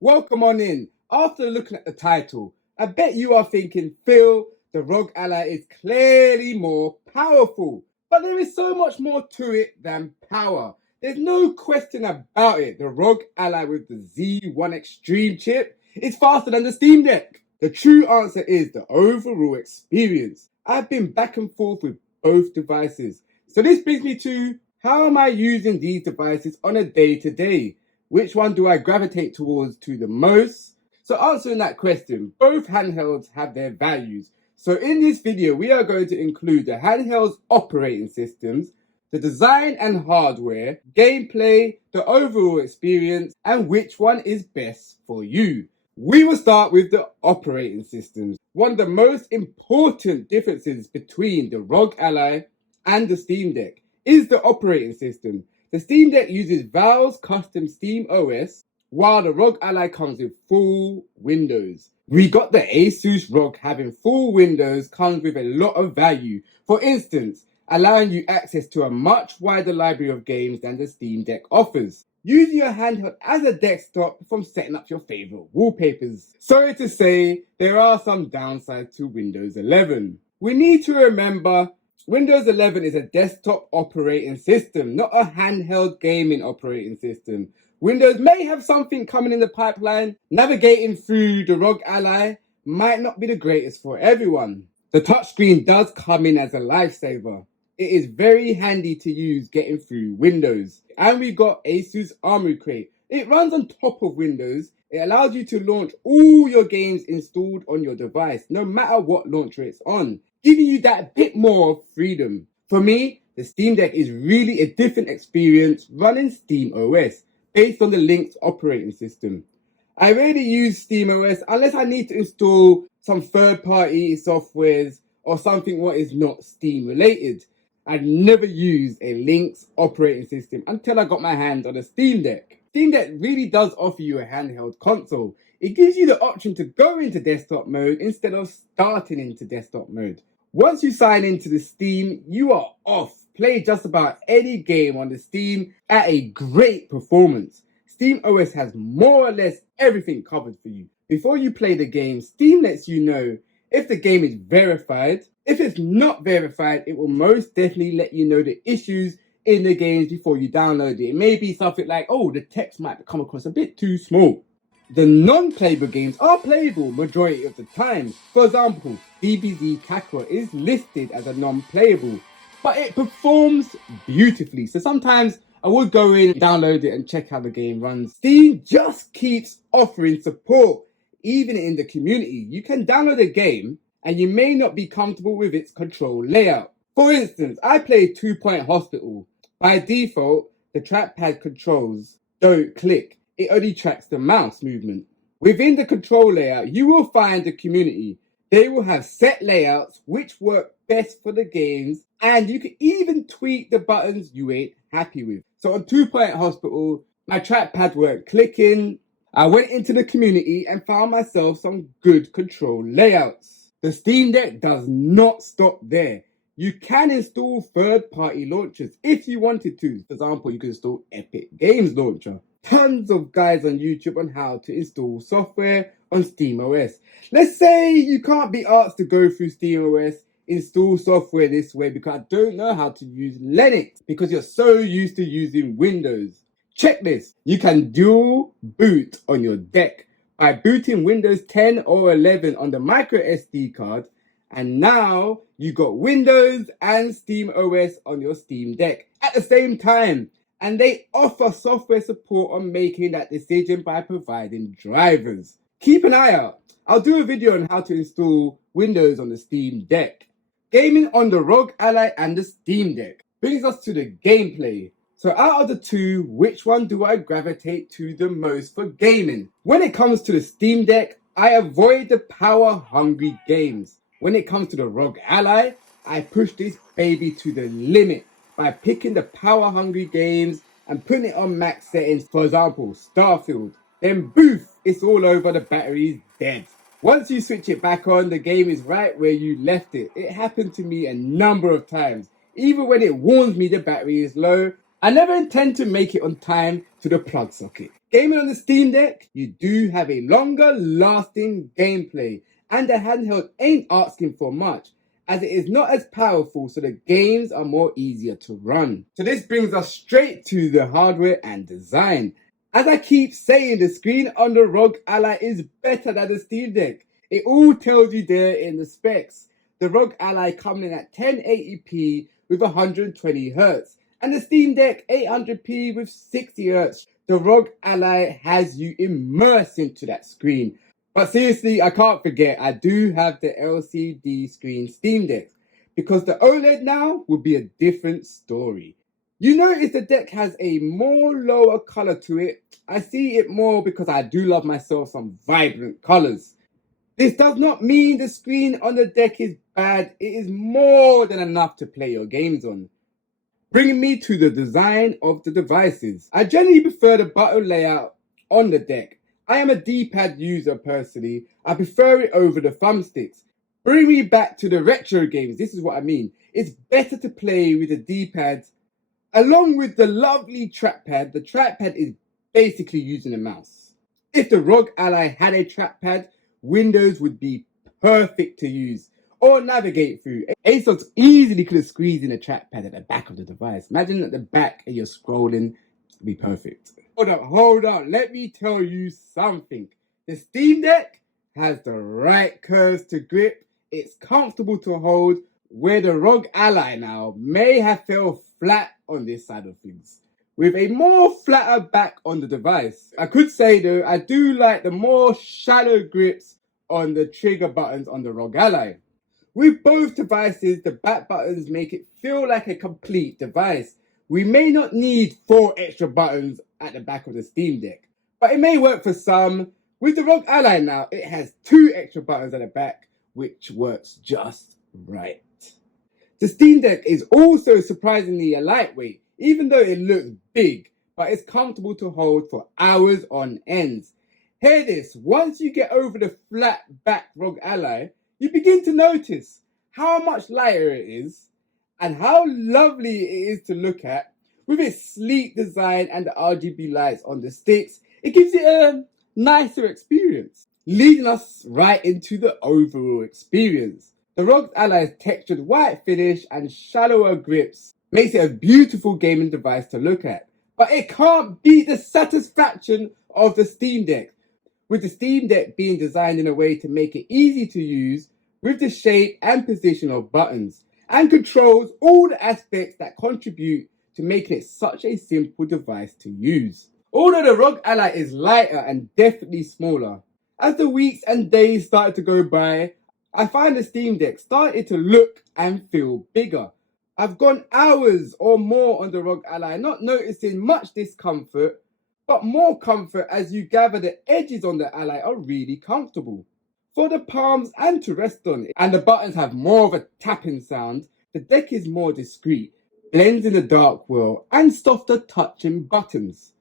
Welcome on in. After looking at the title, I bet you are thinking, Phil, the Rog Ally is clearly more powerful. But there is so much more to it than power. There's no question about it. The Rog Ally with the Z1 Extreme chip is faster than the Steam Deck. The true answer is the overall experience. I've been back and forth with both devices. So this brings me to, how am I using these devices on a day-to-day? Which one do I gravitate towards to the most? So answering that question, both handhelds have their values. So in this video, we are going to include the handheld's operating systems, the design and hardware, gameplay, the overall experience, and which one is best for you. We will start with the operating systems. One of the most important differences between the Rog Ally and the Steam Deck is the operating system. The Steam Deck uses Valve's custom Steam OS, while the Rog Ally comes with full Windows. We got the Asus Rog. Having full Windows comes with a lot of value. For instance, allowing you access to a much wider library of games than the Steam Deck offers. Using your handheld as a desktop from setting up your favorite wallpapers. Sorry to say, there are some downsides to Windows 11. We need to remember Windows 11 is a desktop operating system, not a handheld gaming operating system. Windows may have something coming in the pipeline. Navigating through the Rog Ally might not be the greatest for everyone. The touchscreen does come in as a lifesaver. It is very handy to use getting through Windows. And we got Asus Armoury Crate. It runs on top of Windows. It allows you to launch all your games installed on your device, no matter what launcher it's on, giving you that bit more freedom. For me, the Steam Deck is really a different experience running Steam OS, based on the Lynx operating system. I rarely use Steam OS unless I need to install some third-party softwares or something what is not Steam related. I'd never used a Lynx operating system until I got my hands on a Steam Deck. Steam Deck really does offer you a handheld console. It gives you the option to go into desktop mode instead of starting into desktop mode. Once you sign into the Steam, you are off. Play just about any game on the Steam at a great performance. Steam OS has more or less everything covered for you. Before you play the game, Steam lets you know if the game is verified. If it's not verified, it will most definitely let you know the issues in the games before you download it. It may be something like, oh, the text might come across a bit too small. The non-playable games are playable majority of the time. For example, DBZ Kakarot is listed as a non-playable, but it performs beautifully. So sometimes I would go in, download it and check how the game runs. Steam just keeps offering support, even in the community. You can download a game and you may not be comfortable with its control layout. For instance, I play 2 Point Hospital. By default, the trackpad controls don't click. It only tracks the mouse movement. Within the control layout, you will find the community. They will have set layouts which work best for the games, and you can even tweak the buttons you ain't happy with. So on 2 Point Hospital, my trackpad weren't clicking. I went into the community and found myself some good control layouts. The Steam Deck does not stop there. You can install third-party launchers if you wanted to. For example, you can install Epic Games Launcher. Tons of guides on YouTube on how to install software on SteamOS. Let's say you can't be asked to go through SteamOS, install software this way because I don't know how to use Linux because you're so used to using Windows. Check this. You can dual boot on your deck by booting Windows 10 or 11 on the micro SD card, and now you got Windows and SteamOS on your Steam Deck at the same time. And they offer software support on making that decision by providing drivers. Keep an eye out. I'll do a video on how to install Windows on the Steam Deck. Gaming on the Rog Ally and the Steam Deck brings us to the gameplay. So out of the two, which one do I gravitate to the most for gaming? When it comes to the Steam Deck, I avoid the power-hungry games. When it comes to the Rog Ally, I push this baby to the limit by picking the power-hungry games and putting it on max settings. For example, Starfield. Then boof, it's all over, the battery's dead. Once you switch it back on, the game is right where you left it. It happened to me a number of times. Even when it warns me the battery is low, I never intend to make it on time to the plug socket. Gaming on the Steam Deck, you do have a longer lasting gameplay, and the handheld ain't asking for much, as it is not as powerful, so the games are more easier to run. So this brings us straight to the hardware and design. As I keep saying, the screen on the Rog Ally is better than the Steam Deck. It all tells you there in the specs. The Rog Ally coming in at 1080p with 120Hz, and the Steam Deck 800p with 60Hz. The Rog Ally has you immersed into that screen. But seriously, I can't forget, I do have the LCD screen Steam Deck, because the OLED now would be a different story. You notice the deck has a more lower color to it. I see it more because I do love myself some vibrant colors. This does not mean the screen on the deck is bad. It is more than enough to play your games on. Bringing me to the design of the devices. I generally prefer the button layout on the deck. I am a D-pad user personally. I prefer it over the thumbsticks. Bring me back to the retro games. This is what I mean. It's better to play with the D-pads along with the lovely trackpad. The trackpad is basically using a mouse. If the Rog Ally had a trackpad, Windows would be perfect to use or navigate through. Asus easily could have squeezed in a trackpad at the back of the device. Imagine at the back and you're scrolling, it'd be perfect. Hold up, let me tell you something. The Steam Deck has the right curves to grip. It's comfortable to hold, where the Rog Ally now may have fell flat on this side of things, with a more flatter back on the device. I could say though, I do like the more shallow grips on the trigger buttons on the Rog Ally. With both devices, the back buttons make it feel like a complete device. We may not need 4 extra buttons at the back of the Steam Deck, but it may work for some. With the Rog Ally now, it has 2 extra buttons at the back, which works just right. The Steam Deck is also surprisingly lightweight, even though it looks big, but it's comfortable to hold for hours on ends. Hear this, once you get over the flat back Rog Ally, you begin to notice how much lighter it is and how lovely it is to look at. With its sleek design and the RGB lights on the sticks, it gives it a nicer experience, leading us right into the overall experience. The Rog Ally's textured white finish and shallower grips makes it a beautiful gaming device to look at, but it can't beat the satisfaction of the Steam Deck, with the Steam Deck being designed in a way to make it easy to use with the shape and position of buttons, and controls all the aspects that contribute to making it such a simple device to use. Although the Rog Ally is lighter and definitely smaller, as the weeks and days started to go by, I find the Steam Deck started to look and feel bigger. I've gone hours or more on the Rog Ally, not noticing much discomfort, but more comfort as you gather the edges on the Ally are really comfortable for the palms and to rest on, and the buttons have more of a tapping sound. The deck is more discreet, blends in the dark well, and softer touching buttons.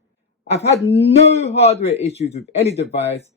I've had no hardware issues with any device,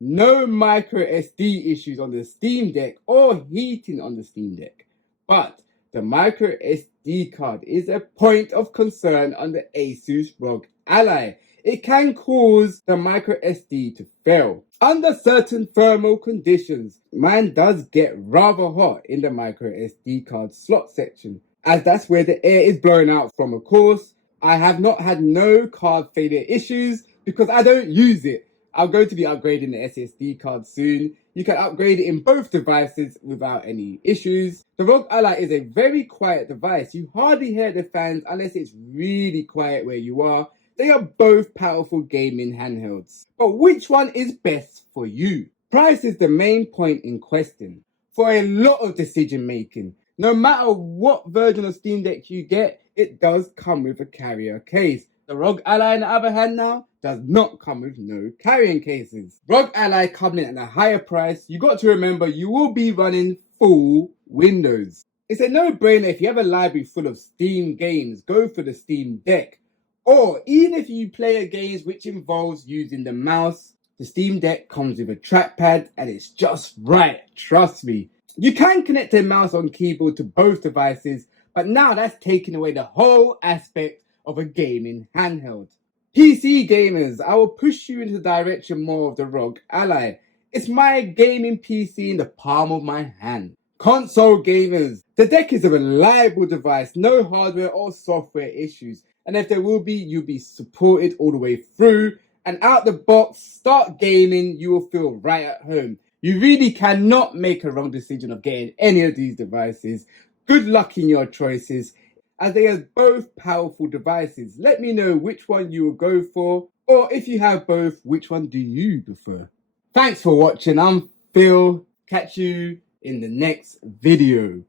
no micro SD issues on the Steam Deck or heating on the Steam Deck, but the micro SD card is a point of concern on the Asus Rog Ally. It can cause the micro SD to fail. Under certain thermal conditions, mine does get rather hot in the micro SD card slot section, as that's where the air is blowing out from, of course. I have not had no card failure issues because I don't use it. I'm going to be upgrading the SSD card soon. You can upgrade it in both devices without any issues. The Rog Ally is a very quiet device. You hardly hear the fans unless it's really quiet where you are. They are both powerful gaming handhelds. But which one is best for you? Price is the main point in question for a lot of decision making. No matter what version of Steam Deck you get, it does come with a carrier case. The Rog Ally, on the other hand now, does not come with no carrying cases. Rog Ally coming in at a higher price, you got to remember you will be running full Windows. It's a no-brainer. If you have a library full of Steam games, go for the Steam Deck. Or even if you play a game which involves using the mouse, the Steam Deck comes with a trackpad and it's just right, trust me. You can connect a mouse and keyboard to both devices, but now that's taking away the whole aspect of a gaming handheld. PC gamers, I will push you into the direction more of the Rog Ally. It's my gaming PC in the palm of my hand. Console gamers, the deck is a reliable device, no hardware or software issues, and if there will be, you'll be supported all the way through, and out the box, start gaming, you will feel right at home. You really cannot make a wrong decision of getting any of these devices. Good luck in your choices, as they are both powerful devices. Let me know which one you will go for, or if you have both, which one do you prefer? Thanks for watching. I'm Phil. Catch you in the next video.